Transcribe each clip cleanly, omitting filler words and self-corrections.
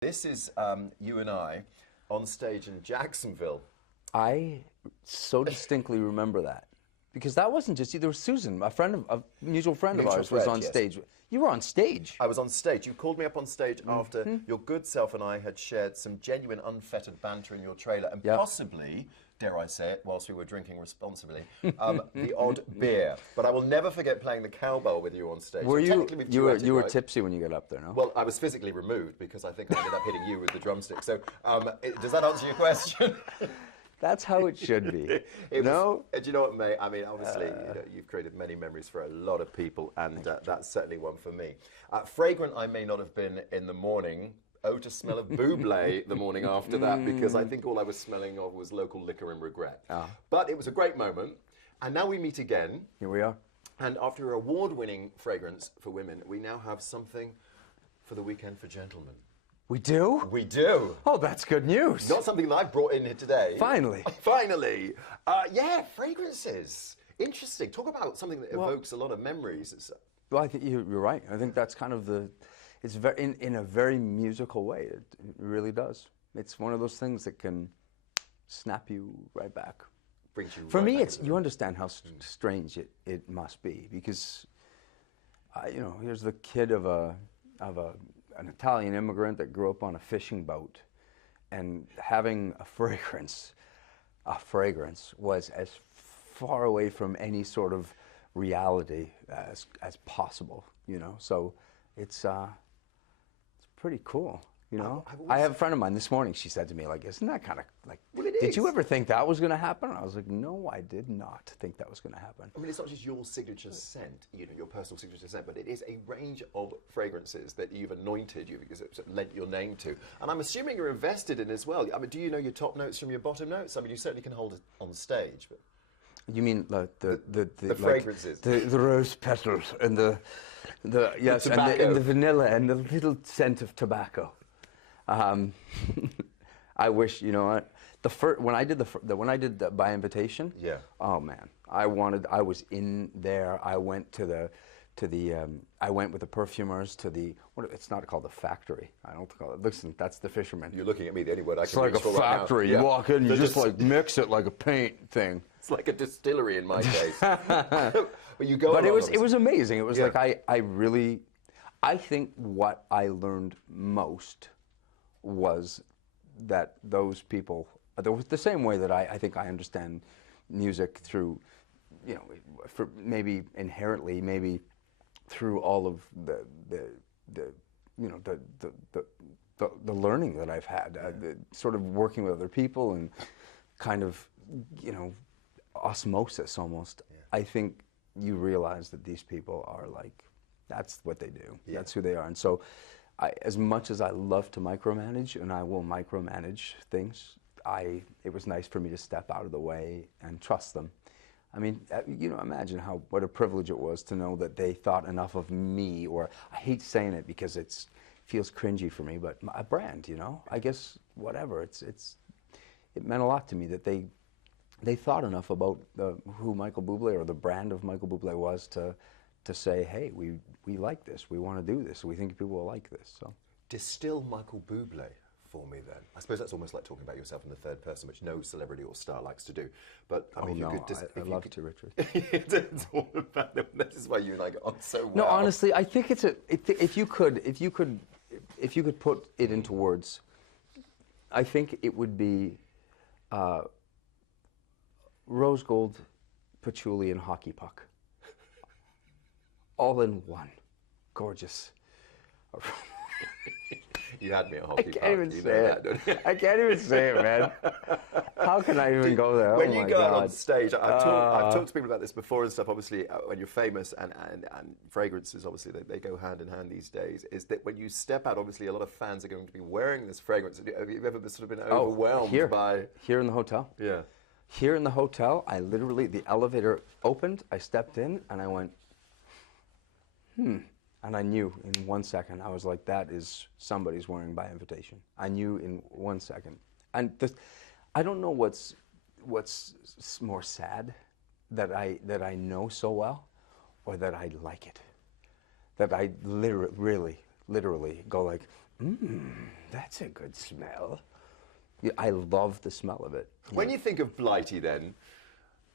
This is you and I on stage in Jacksonville. I so distinctly remember that. Because that wasn't just you. There was Susan, a mutual friend of ours, was on stage. You were on stage. I was on stage. You called me up on stage after your good self and I had shared some genuine, unfettered banter in your trailer, and possibly, dare I say it, whilst we were drinking responsibly, the odd beer. But I will never forget playing the cowbell with you on stage. Were you were tipsy when you got up there, no? Well, I was physically removed because I think I ended up hitting you with the drumstick. So, does that answer your question? That's how it should be. Do you know what, mate? I mean, obviously, you've created many memories for a lot of people, and that's certainly one for me. Fragrant I may not have been in the morning. Oh, to smell of Bublé the morning after that, because I think all I was smelling of was local liquor and regret. But it was a great moment, and now we meet again. Here we are. And after an award-winning fragrance for women, we now have something for the weekend for gentlemen. We do? We do. Oh, that's good news. Not something that I brought in here today. Finally. Finally. Yeah, fragrances. Interesting. Talk about something that evokes a lot of memories. Well, I think you're right. I think that's kind of it's very, in a very musical way. It really does. It's one of those things that can snap you right back. Brings you For right me, back it's, you understand how strange it must be, because, here's the kid of an Italian immigrant that grew up on a fishing boat, and having a fragrance was as far away from any sort of reality as possible, So it's pretty cool. I have a friend of mine this morning, she said to me, like, isn't that kind of like, did you ever think that was going to happen? I was like, no, I did not think that was going to happen. I mean, it's not just your signature scent, your personal signature scent, but it is a range of fragrances that you've anointed, you've lent your name to. And I'm assuming you're invested in as well. I mean, do you know your top notes from your bottom notes? I mean, you certainly can hold it on stage, but... You mean like the fragrances, the rose petals and the and the vanilla and the little scent of tobacco. I wish, when I did the by invitation. Yeah. Oh man, I was in there. I went I went with the perfumers to it's not called the factory. I don't call it. Listen, that's the fisherman. You're looking at me. The only word I can. It's like a factory. Right now. You walk in, you just like mix it like a paint thing. It's like a distillery in my case. But you go. But it was amazing. It was like I think what I learned most was that those people, the same way that I think I understand music through, for maybe inherently, maybe through all of the learning that I've had, sort of working with other people and kind of, osmosis almost. I think you realize that these people are like, that's what they do. Yeah. That's who they are. And so as much as I love to micromanage, and I will micromanage things, it was nice for me to step out of the way and trust them. I mean, imagine what a privilege it was to know that they thought enough of me, or I hate saying it because it feels cringy for me, but a brand, I guess, whatever. It meant a lot to me that they thought enough about who Michael Bublé or the brand of Michael Bublé was to say, hey, we like this, we want to do this, we think people will like this. So distill Michael Bublé for me then. I suppose that's almost like talking about yourself in the third person, which no celebrity or star likes to do. But I mean, I love to, Richard. It's all about them. This is why you and I get on so well. No, honestly, I think if you could put it into words, I think it would be rose gold, patchouli, and hockey puck. All in one. Gorgeous. You had me at hockey puck. I can't even say it. I can't even say it, man. How can I even go there? When you go out on stage, I've talked to people about this before and stuff, obviously, when you're famous, and fragrances, obviously, they go hand in hand these days, is that when you step out, obviously, a lot of fans are going to be wearing this fragrance. Have you ever sort of been overwhelmed by... Here in the hotel? Yeah. Here in the hotel, the elevator opened, I stepped in, and I went, and I knew in 1 second. I was like, that is somebody's wearing by invitation. I knew in 1 second. And I don't know what's more sad, that I know so well, or that I like it. That I literally go like, That's a good smell. Yeah, I love the smell of it. When you think of Blighty then,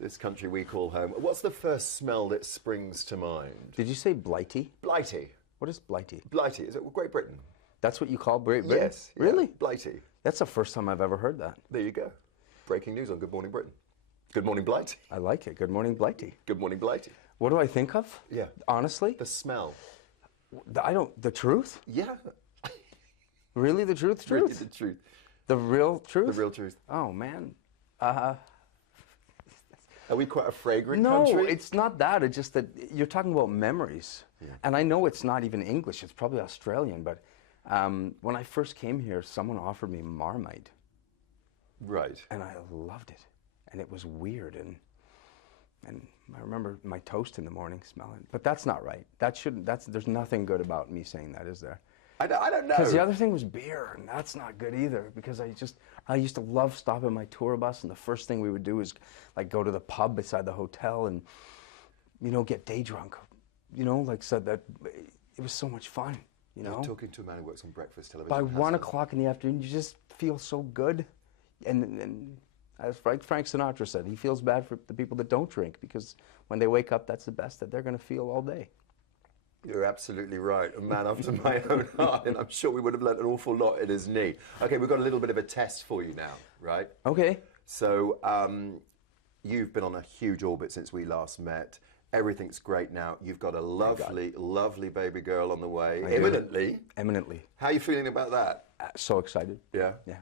this country we call home, what's the first smell that springs to mind? Did you say Blighty? Blighty. What is Blighty? Blighty, is it Great Britain? That's what you call Great Britain? Yes. Yeah. Really? Blighty. That's the first time I've ever heard that. There you go. Breaking news on Good Morning Britain. Good morning, Blighty. I like it. Good morning, Blighty. Good morning, Blighty. What do I think of? Yeah. Honestly? The smell. The truth? Yeah. Really, the truth? Really the truth. The real truth? The real truth. Oh, man. Are we quite a fragrant No, country? it's not that. It's just that you're talking about memories. Yeah. And I know it's not even English. It's probably Australian. But when I first came here, someone offered me Marmite. Right. And I loved it. And it was weird. And I remember my toast in the morning smelling. But that's not right. There's nothing good about me saying that, is there? I don't know. Because the other thing was beer, and that's not good either. Because I used to love stopping my tour bus, and the first thing we would do is like go to the pub beside the hotel and, get day drunk. So that it was so much fun. You're talking to a man who works on breakfast television. By 1 o'clock in the afternoon, you just feel so good, and as Frank Sinatra said, he feels bad for the people that don't drink, because when they wake up, that's the best that they're going to feel all day. You're absolutely right. A man after my own heart, and I'm sure we would have learnt an awful lot in his knee. Okay, we've got a little bit of a test for you now, right? Okay. So, you've been on a huge orbit since we last met. Everything's great now. You've got a lovely, lovely baby girl on the way. Imminently. Eminently. How are you feeling about that? So excited. Yeah? Yeah.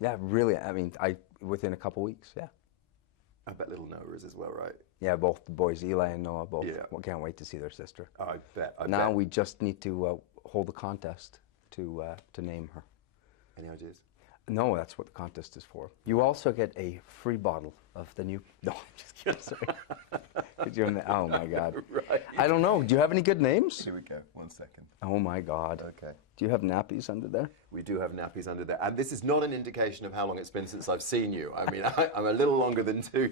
Yeah, really. I mean, within a couple weeks, yeah. I bet little Noah is as well, right? Yeah, both the boys, Eli and Noah, both. Yeah. Well, can't wait to see their sister. I bet. Now we just need to hold a contest to name her. Any ideas? No, that's what the contest is for. You also get a free bottle of the new... No, I'm just kidding, sorry. Oh, my God. Right. I don't know. Do you have any good names? Here we go. 1 second. Oh, my God. Okay. Do you have Nappies under there? We do have Nappies under there. And this is not an indication of how long it's been since I've seen you. I mean, I'm a little longer than you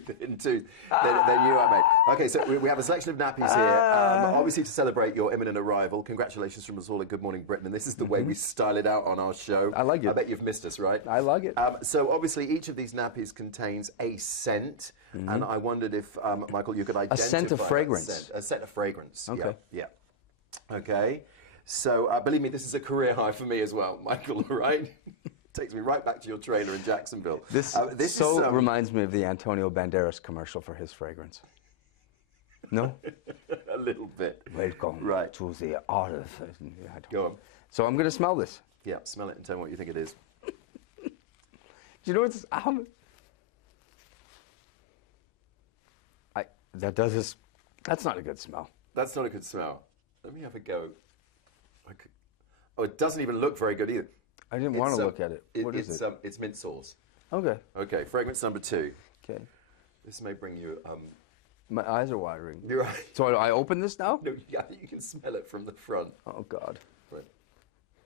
are, mate. Okay, so we have a selection of Nappies here. Obviously, to celebrate your imminent arrival, congratulations from us all at Good Morning Britain. And this is the way we style it out on our show. I like it. I bet you've missed us, right? I like it. So obviously, each of these Nappies contains a scent. And I wondered if, Michael, you could identify a scent of fragrance. A scent of fragrance. Okay. Yeah. Okay. So, believe me, this is a career high for me as well, Michael, right? Takes me right back to your trailer in Jacksonville. This reminds me of the Antonio Banderas commercial for his fragrance. No? A little bit. Welcome to the art of... Go on. So I'm going to smell this. Yeah, smell it and tell me what you think it is. Do you know what's... That's not a good smell. That's not a good smell. Let me have a go. Oh, it doesn't even look very good either. I didn't want to look at it. What is it? It's mint sauce. Okay. Okay, fragrance number 2. Okay. This may bring you... My eyes are watering. You're right. So I open this now? No, yeah, you can smell it from the front. Oh, God. Right.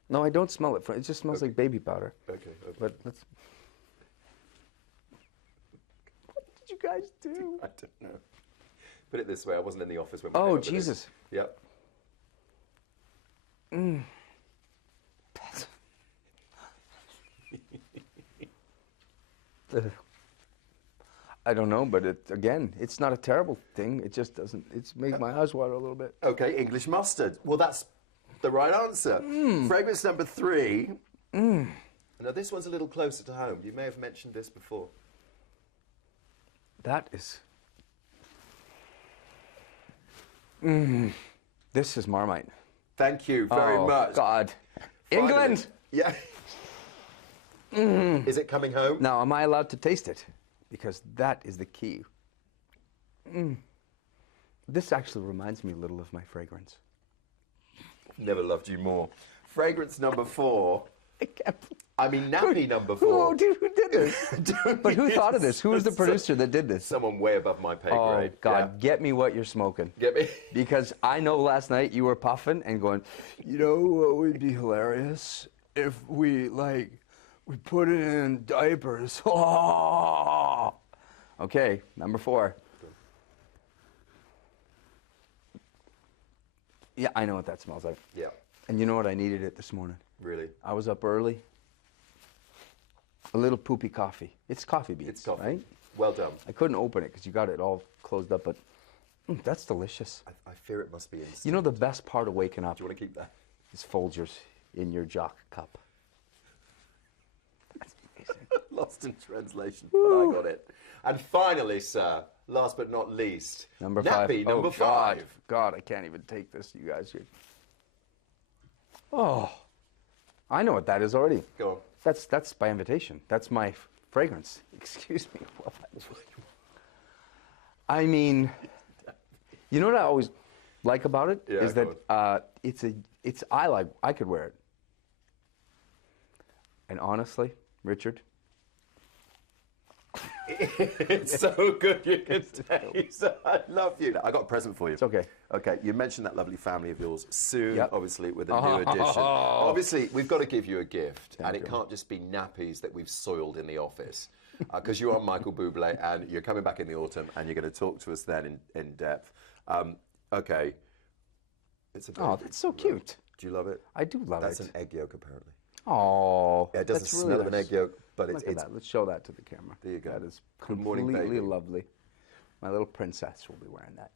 No, I don't smell it. It just smells like baby powder. Okay. But let's... What did you guys do? I don't know. Put it this way, I wasn't in the office when we Oh, came up with Jesus. this. Yep. I don't know, but it's not a terrible thing. It just doesn't, it's made my eyes water a little bit. Okay, English mustard. Well, that's the right answer. Fragrance number 3. Now, this one's a little closer to home. You may have mentioned this before. That is... This is Marmite. Thank you very much. Oh, God. Finally. England! Yeah. Is it coming home? Now, am I allowed to taste it? Because that is the key. This actually reminds me a little of my fragrance. Never loved you more. Fragrance number 4. I mean, nappy number 4. Who did this? But who thought of this? Who was the producer that did this? Someone way above my pay grade. Oh, God, get me what you're smoking. Get me? Because I know last night you were puffing and going, you know what would be hilarious? If we put it in diapers. Oh! Okay, number 4. Yeah, I know what that smells like. Yeah. And you know what? I needed it this morning. Really? I was up early. A little poopy coffee. It's coffee beans, It's coffee. right? Well done. I couldn't open it because you got it all closed up, but that's delicious. I fear it must be instant. You know the best part of waking up Do you want to keep that? is Folgers in your jock cup. That's amazing. Lost in translation, but I got it. And finally, sir, last but not least, Number 5. Nappy number Oh, 5. God, I can't even take this, you guys. Oh, I know what that is already. Go on. That's by invitation. That's my fragrance. Excuse me. I mean, you know what I always like about it is that I could wear it. And honestly, Richard, it's so good you can taste. I love you. I got a present for you. It's okay. Okay, you mentioned that lovely family of yours soon, Yep. obviously with a new addition. Obviously, we've got to give you a gift, and it can't just be nappies that we've soiled in the office. Because you are Michael Bublé, and you're coming back in the autumn, and you're going to talk to us then in depth. Okay. It's a that's so cute. Do you love it? I do love That's it. an egg yolk, apparently. Oh, Yeah, it doesn't that's really smell of an nice. egg yolk, but Look at it's that. Let's show that to the camera. There you go. That is Good morning, completely baby. lovely. My little princess will be wearing that.